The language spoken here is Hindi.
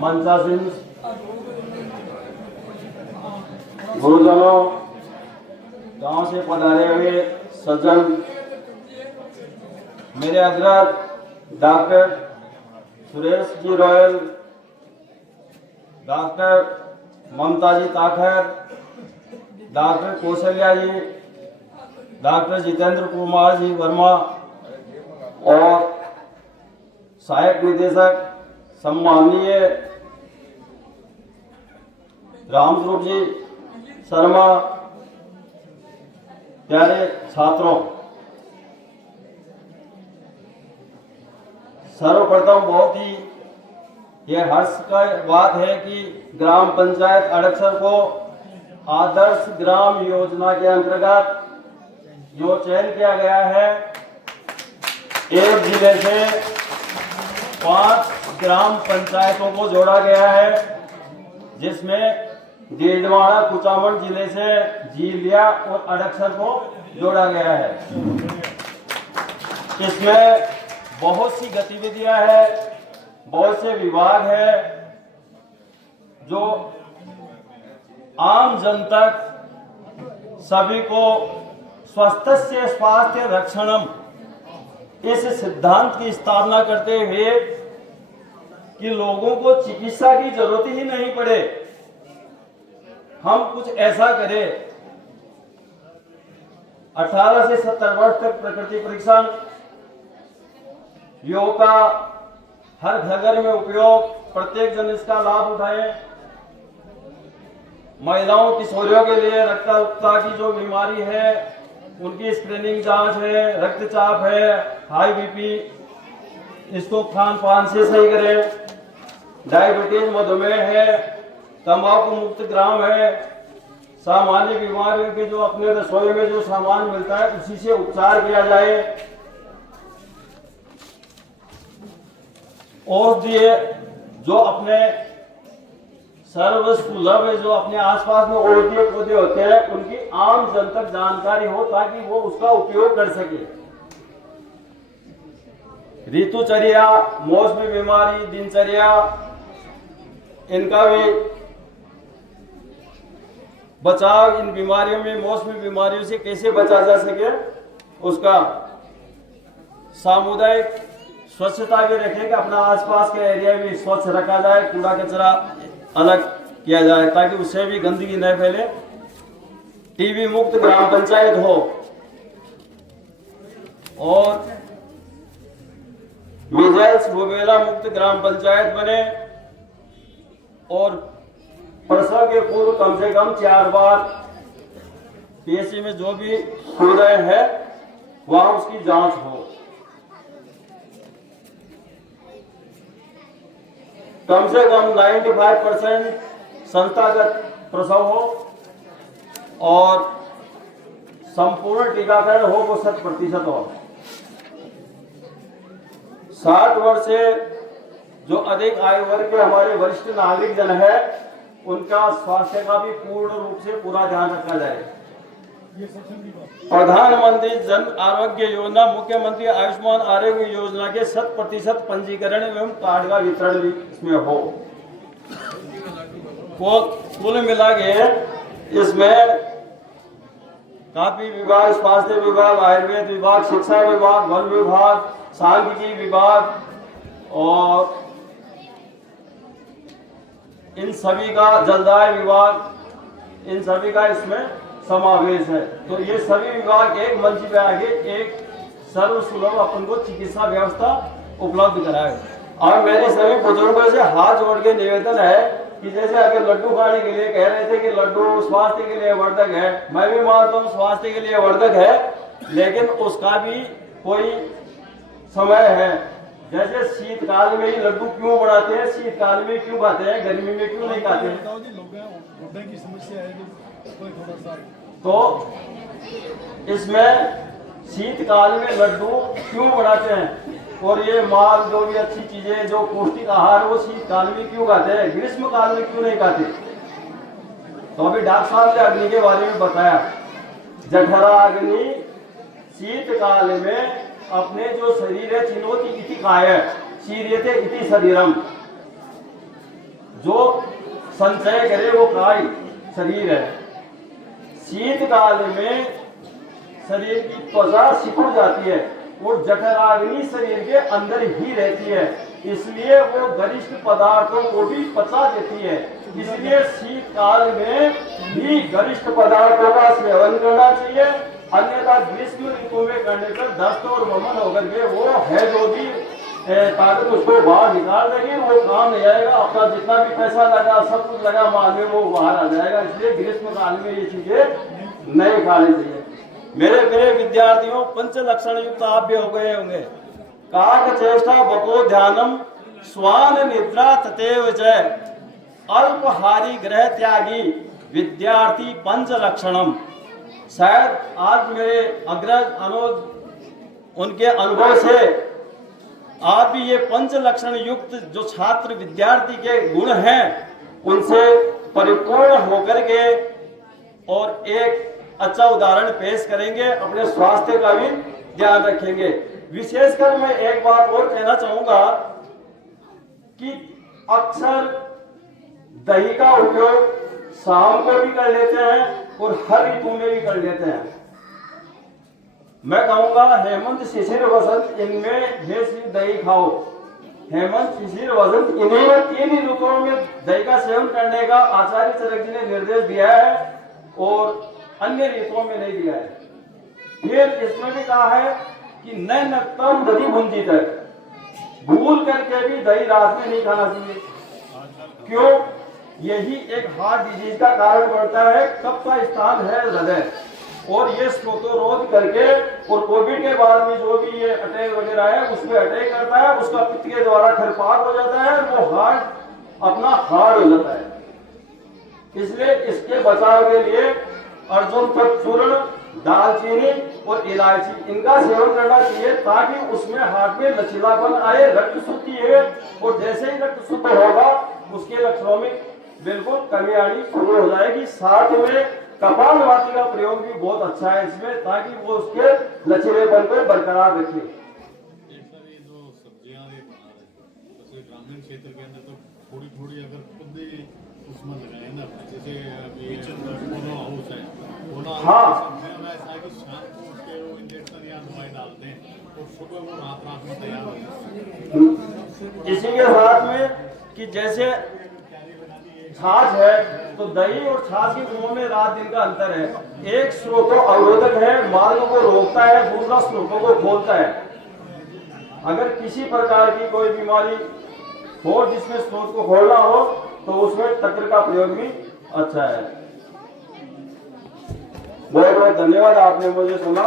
मंचासीन गुरुजनों, गांव से पधारे हुए सज्जन, मेरे हजरत doctor Suresh ji royal, doctor ममता जी ताखर, डॉक्टर कौशल्या जी, डॉक्टर जितेंद्र कुमार जी वर्मा और सहायक निदेशक सम्माननीय रामस्वरूप जी शर्मा, प्यारे छात्रों, सर्वप्रथम बहुत ही यह हर्ष का बात है कि ग्राम पंचायत अड़क्षर को आदर्श ग्राम योजना के अंतर्गत जो चयन किया गया है, एक जिले से 5 ग्राम पंचायतों को जोड़ा गया है, जिसमें डीडवाड़ा कुचामन जिले से जीलिया और अड़क्षर को जोड़ा गया है। इसमें बहुत सी गतिविधियां हैं, बहुत से विभाग है जो आम जन तक सभी को स्वस्थ से स्वास्थ्य रक्षणम इस सिद्धांत की स्थापना करते हुए कि लोगों को चिकित्सा की जरूरत ही नहीं पड़े, हम कुछ ऐसा करें। 18 से 70 वर्ष तक प्रकृति परीक्षण, योग का हर घर में उपयोग, प्रत्येक जन इसका लाभ उठाए। महिलाओं किशोरियों के लिए रक्तचाप की जो बीमारी है उनकी स्क्रीनिंग जांच है, रक्तचाप है, हाई बीपी, इसको खान पान से सही करें। डायबिटीज, मधुमेह है, तंबाकू मुक्त ग्राम है, सामान्य बीमारियों के जो अपने रसोई में जो सामान मिलता है उसी से उपचार किया जाए। औषधीय जो अपने सर्व सुलभ है, जो अपने आसपास में औषधीय पौधे होते हैं, उनकी आम जन तक जानकारी हो ताकि वो उसका उपयोग कर सके। ऋतुचर्या, मौसमी बीमारी, दिनचर्या, इनका भी बचाव, इन बीमारियों में मौसमी बीमारियों से कैसे बचा जा सके उसका। सामुदायिक स्वच्छता भी रखें कि अपना आसपास के एरिया भी स्वच्छ रखा जाए, कूड़ा कचरा अलग किया जाए ताकि उससे भी गंदगी न फैले। टीबी मुक्त ग्राम पंचायत हो और मीजल्स रूबेला मुक्त ग्राम पंचायत बने और प्रसव के पूर्व कम से कम 4 बार पीएचसी में जो भी सुविधाएं है वहां उसकी जांच हो। कम से कम 95% संस्थागत प्रसव हो और संपूर्ण टीकाकरण हो वो 100% हो। 60 वर्ष से जो अधिक आयु वर्ग के हमारे वरिष्ठ नागरिक जन है उनका स्वास्थ्य का भी पूर्ण रूप से पूरा ध्यान रखा जाए। प्रधानमंत्री जन आरोग्य योजना, मुख्यमंत्री आयुष्मान आरोग्य योजना के 100% पंजीकरण एवं कार्ड का वितरण भी इसमें हो। कुल मिला के इसमें काफी विभाग, स्वास्थ्य विभाग, आयुर्वेद विभाग, शिक्षा विभाग, वन विभाग, सांख्यिकी विभाग और इन सभी का जलदाय विभाग, इन सभी का इसमें समावेश है। तो ये सभी विभाग एक मंच पे आके एक सर्वसुलभ अपन को चिकित्सा व्यवस्था उपलब्ध कराए। और मेरी सभी बुजुर्गों से हाथ जोड़ के निवेदन है कि जैसे अगर लड्डू खाने के लिए कह रहे थे कि लड्डू स्वास्थ्य के लिए वर्धक है, मैं भी मानता हूँ स्वास्थ्य के लिए वर्धक है, लेकिन उसका भी कोई समय है। जैसे शीतकाल में ही लड्डू क्यों बनाते हैं, शीतकाल में क्यों खाते हैं, गर्मी में क्यों नहीं खाते? तो इसमें शीतकाल में लड्डू क्यों बनाते हैं और ये माल जो भी अच्छी चीजें जो पौष्टिक आहार वो शीतकाल में क्यों खाते हैं, ग्रीष्म काल में क्यों नहीं खाते? तो अभी डॉक्टर साहब ने अग्नि के बारे में बताया। जठरा अग्नि शीतकाल में अपने जो शरीर है चिनोति इति काय शीर्यते इति शरीरम, जो संचय करे वो काय शरीर है। शीतकाल में शरीर की त्वचा सिकुड़ जाती है और जठराग्नि शरीर के अंदर ही रहती है, इसलिए वो गरिष्ठ पदार्थों को भी पचा देती है। इसलिए शीतकाल में भी गरिष्ठ पदार्थों का सेवन करना चाहिए, अन्यथा ग्रीष्म ऋतु में करने पर दस्त और वमन होकर के वो है जो भी ताकत उसको बाहर निकाल देगी, वो काम नहीं आएगा। अपना जितना भी पैसा लगा सब कुछ लगा माल में वो बाहर आ जाएगा। इसलिए ग्रीष्म काल में ये चीजें नहीं खानी चाहिए। मेरे प्रिय विद्यार्थियों, पंच लक्षण युक्त आप भी हो गए होंगे। काक चेष्टा बको ध्यानम स्वान निद्रा ततेव जय अल्पहारी ग्रह त्यागी विद्यार्थी पंच लक्षणम। शायद आज मेरे अग्रज अनुज उनके अनुभव से आप भी ये पंच लक्षण युक्त जो छात्र विद्यार्थी के गुण हैं उनसे परिपूर्ण होकर के और एक अच्छा उदाहरण पेश करेंगे, अपने स्वास्थ्य का भी ध्यान रखेंगे। विशेषकर मैं एक बात और कहना चाहूंगा कि अक्सर दही का उपयोग शाम को भी कर लेते हैं और हर ऋतु में भी कर लेते हैं। मैं कहूंगा हेमंत शिशिर वसंत इनमें हे श्री दही खाओ। हेमंत शिशिर वसंत इन्हीं तीन ऋतुओं में दही का सेवन करने का आचार्य चरक जी ने निर्देश दिया है और अन्य ऋतुओं में नहीं दिया है। फिर इसमें भी कहा है कि न नक्तम दधि भुंजित है, भूल करके भी दही रात में नहीं खाना चाहिए। क्यों? यही एक हार्ट डिजीज का कारण बनता है। कफ का स्थान है हृदय और ये स्रोतोरोध करके और कोविड के बाद में जो भी ये अटैक वगैरह है उसमें अटैक करता है, उसका पित्त के द्वारा खरपात हो जाता है, वो हार्ट अपना हार्ड हो जाता है। इसलिए इसके बचाव के लिए अर्जुन तक चूर्ण, दालचीनी और इलायची इनका सेवन करना चाहिए ताकि उसमें हार्ट में लचीलापन आए, रक्त शुद्धि है और जैसे ही रक्त शुद्ध होगा उसके लक्षणों में बिल्कुल कमी आनी शुरू हो जाएगी। साथ में कपालभाति का प्रयोग भी बहुत अच्छा है इसमें ताकि वो उसके लचीलेपन को बरकरार रखे। जो सब्जियां बना रहे हैं ग्रामीण क्षेत्र के अंदर तो थोड़ी थोड़ी अगर खुद ही उसमें लगाए ना, जैसे अभी कोनो हाउस है, सब्जियों में ऐसा है कि शाम को उसके वो इंजेक्शन या दवाई डालते हैं और सुबह वो रात में तैयार हो जाता है। इसी के साथ में कि जैसे छाछ है तो दही और छाछ के गुणों में रात दिन का अंतर है। एक स्रोत अवरोधक है, मार्ग को रोकता है, दूसरा स्रोतों को खोलता है। अगर किसी प्रकार की कोई बीमारी हो जिसमें स्रोत को खोलना हो तो उसमें तक्र का प्रयोग भी अच्छा है। बहुत बहुत धन्यवाद, आपने मुझे सुना।